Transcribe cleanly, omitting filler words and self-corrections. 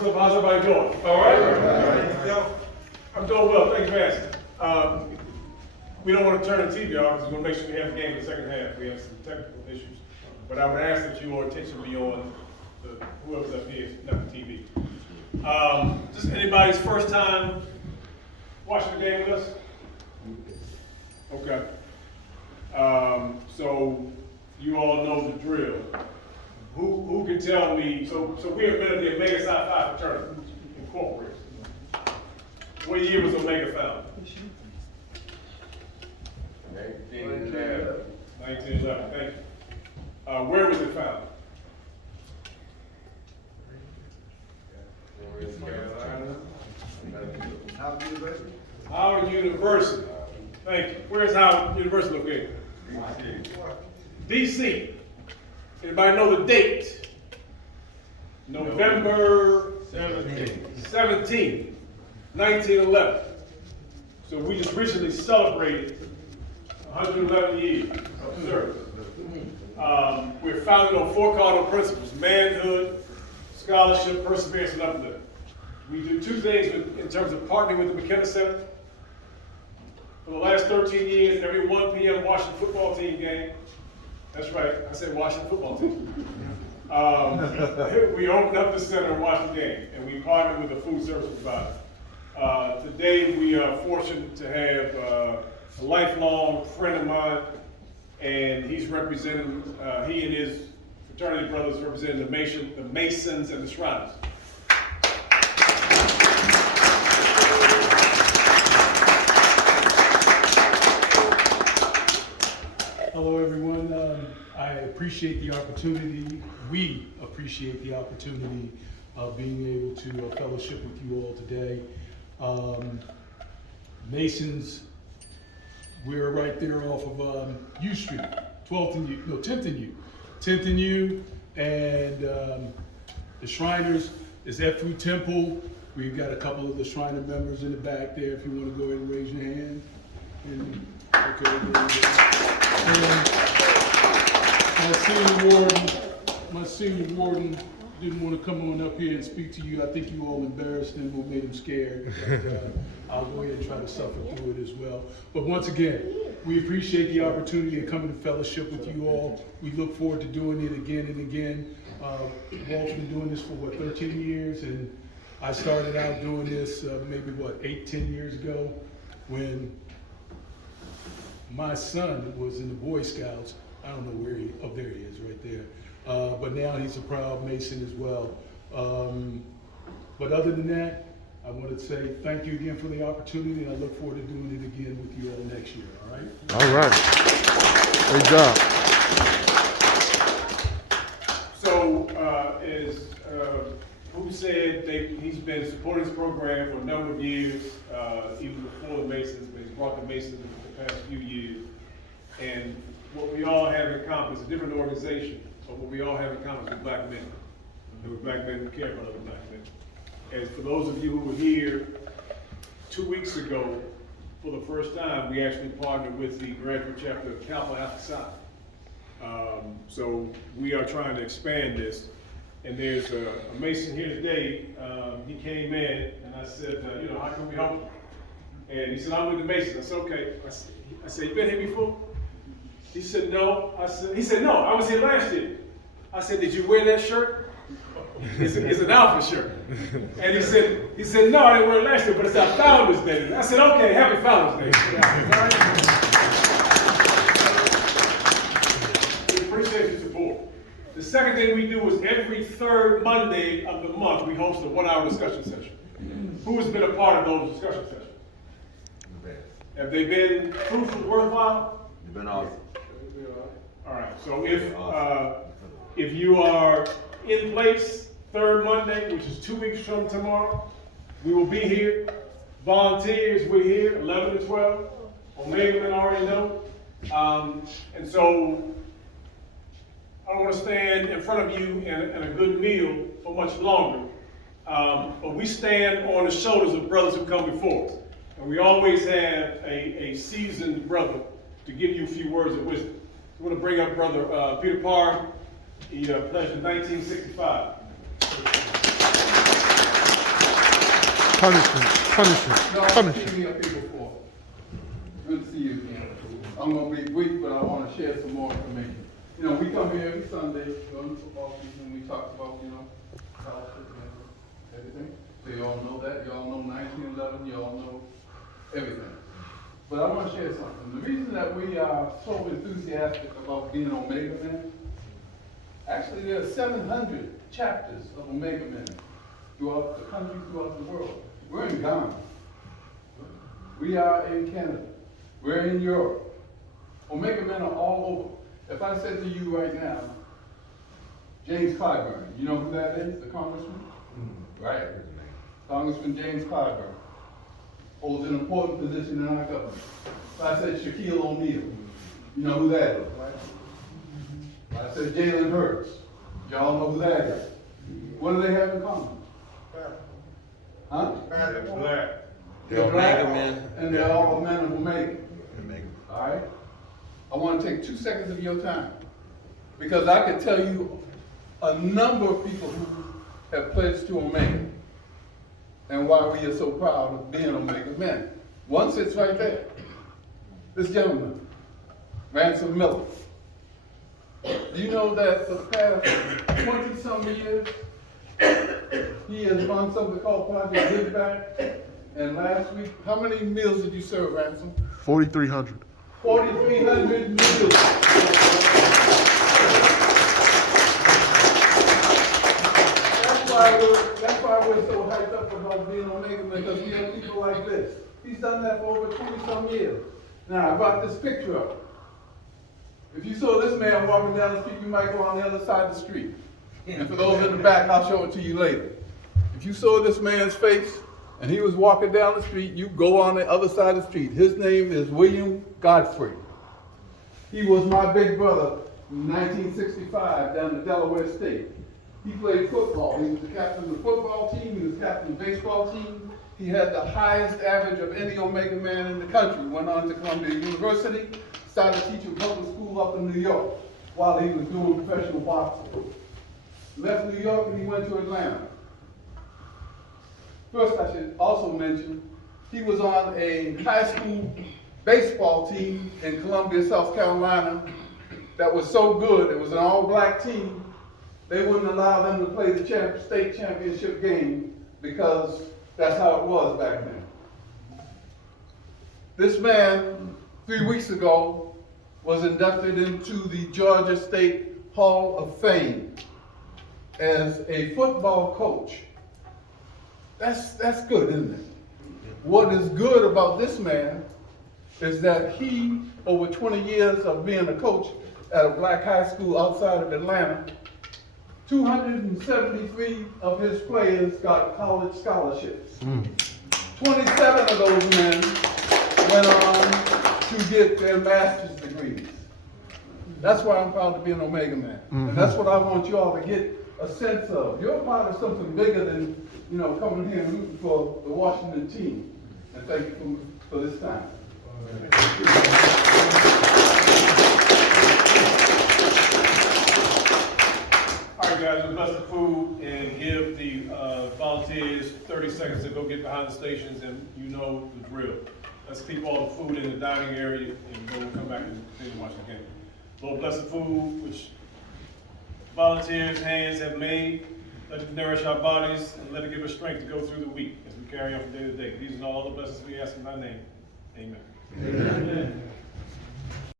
So how's everybody doing? All right? Yeah, I'm doing well, thanks for asking. We don't want to turn the TV off because we're going to make sure we have the game in the second half. We have some technical issues. But I would ask that your attention be on whoever's up here, not the TV. Just anybody's first time watching the game with us? Okay. So you all know the drill. Who can tell me, so we're a member of the Omega Psi Phi Fraternity, Incorporated. What year was Omega founded? 1911. 1911, thank you. Where was it founded? Howard University. Thank you. Where's Howard University located? DC. Anybody know the date? November 17th, 1911. So we just recently celebrated 111 years of service. We're founded on 4 cardinal principles: manhood, scholarship, perseverance, and uplift. We do 2 things in terms of partnering with the McKenna Center. For the last 13 years, every 1 p.m. Washington football team game. That's right, I said Washington football team. We opened up the center and watched the game, and we partnered with a food service provider. Today, we are fortunate to have a lifelong friend of mine, and he's representing, he and his fraternity brothers representing the Masons and the Shriners. Hello, everyone. I appreciate the opportunity. We appreciate the opportunity of being able to fellowship with you all today. Masons, we're right there off of U Street, 10th and U. 10th and U, and the Shriners is F.U. Temple. We've got a couple of the Shriner members in the back there if you want to go ahead and raise your hand. And, my senior warden didn't want to come on up here and speak to you. I think you all embarrassed him or made him scared. But, I'll go ahead and try to suffer through it as well. But once again, we appreciate the opportunity of coming to fellowship with you all. We look forward to doing it again and again. Walt's been doing this for 13 years, and I started out doing this maybe 8-10 years ago when my son was in the Boy Scouts. I don't know where there he is, right there. But now he's a proud Mason as well. But other than that, I want to say thank you again for the opportunity, and I look forward to doing it again with you all next year, all right? All right. Great job. So, as who said, he's been supporting this program for a number of years, even before the Masons, but he's brought the Masons in the past few years. And what we all have in common is a different organization, but what we all have in common is we're black men. And we're black men who care about other black men. As for those of you who were here 2 weeks ago, for the first time, we actually partnered with the graduate chapter of Kappa Alpha Psi. So we are trying to expand this. And there's a Mason here today. He came in, and I said, how can we help you? And he said, I'm with the Masons. I said, okay. I said, you been here before? He said, no. He said, no, I was here last year. I said, did you wear that shirt? It's an Alpha shirt. And he said, no, I didn't wear it last year, but it's our Founders Day. I said, okay, happy Founders Day. We appreciate your support. The second thing we do is every 3rd Monday of the month, we host a 1-hour discussion session. Who has been a part of those discussion sessions? Have they been fruitful, worthwhile? You've been awesome. All right, so if you are in place 3rd Monday, which is 2 weeks from tomorrow, we will be here. Volunteers, we're here, 11 to 12. Omega men already know. And so I don't want to stand in front of you and a good meal for much longer. But we stand on the shoulders of brothers who come before us. And we always have a seasoned brother to give you a few words of wisdom. I want to bring up Brother Peter Parr. He pledged in 1965. Y'all have punishment. seen me up here before. Good to see you again. I'm gonna be brief, but I wanna share some more information. You know, we come here every Sunday during the football season, we talk about, you know, scholarship and everything. So you all know that, you all know 1911, you all know everything. But I wanna share something. The reason that we are so enthusiastic about being Omega Men, actually there are 700 chapters of Omega Men throughout the country, throughout the world. We're in Ghana. We are in Canada. We're in Europe. Omega Men are all over. If I said to you right now, James Clyburn, you know who that is, the congressman? Right. Congressman James Clyburn holds an important position in our government. If I said Shaquille O'Neal, you know who that is, right? If I said Jalen Hurts, y'all know who that is. What do they have in common? Huh? They're black. They're black, and they're all men of Omega. All right? I want to take 2 seconds of your time, because I can tell you a number of people who have pledged to Omega and why we are so proud of being Omega Men. One sits right there. This gentleman, Ransom Miller. Do you know that for the past 20-some years, he has run something called Project Give Back? And last week, how many meals did you serve, Ransom? 4,300. 4,300 meals. That's why we're so hyped up about being Omega Men, because we have people like this. He's done that for over 20-some years. Now, I brought this picture up. If you saw this man walking down the street, you might go on the other side of the street. And for those in the back, I'll show it to you later. If you saw this man's face and he was walking down the street, you go on the other side of the street. His name is William Godfrey. He was my big brother in 1965 down in Delaware State. He played football. He was the captain of the football team. He was captain of the baseball team. He had the highest average of any Omega Man in the country. Went on to Columbia University, started teaching public school up in New York while he was doing professional boxing. Left New York and he went to Atlanta. First, I should also mention, he was on a high school baseball team in Columbia, South Carolina that was so good, it was an all-black team, they wouldn't allow them to play the state championship game because that's how it was back then. This man, 3 weeks ago, was inducted into the Georgia State Hall of Fame as a football coach. That's good, isn't it? What is good about this man is that he, over 20 years of being a coach at a black high school outside of Atlanta, 273 of his players got college scholarships. 27 of those men went on to get their master's degrees. That's why I'm proud to be an Omega Man. And that's what I want you all to get a sense of. You're a part of something bigger than, you know, coming here and rooting for the Washington team. And thank you for this time. All right, guys, we'll bless the food and give the volunteers 30 seconds to go get behind the stations, and you know the drill. Let's keep all the food in the dining area, and then we'll come back and continue watching the game. Lord, bless the food which volunteers' hands have made. Let it nourish our bodies, and let it give us strength to go through the week as we carry on from day to day. These are all the blessings we ask in thy name. Amen.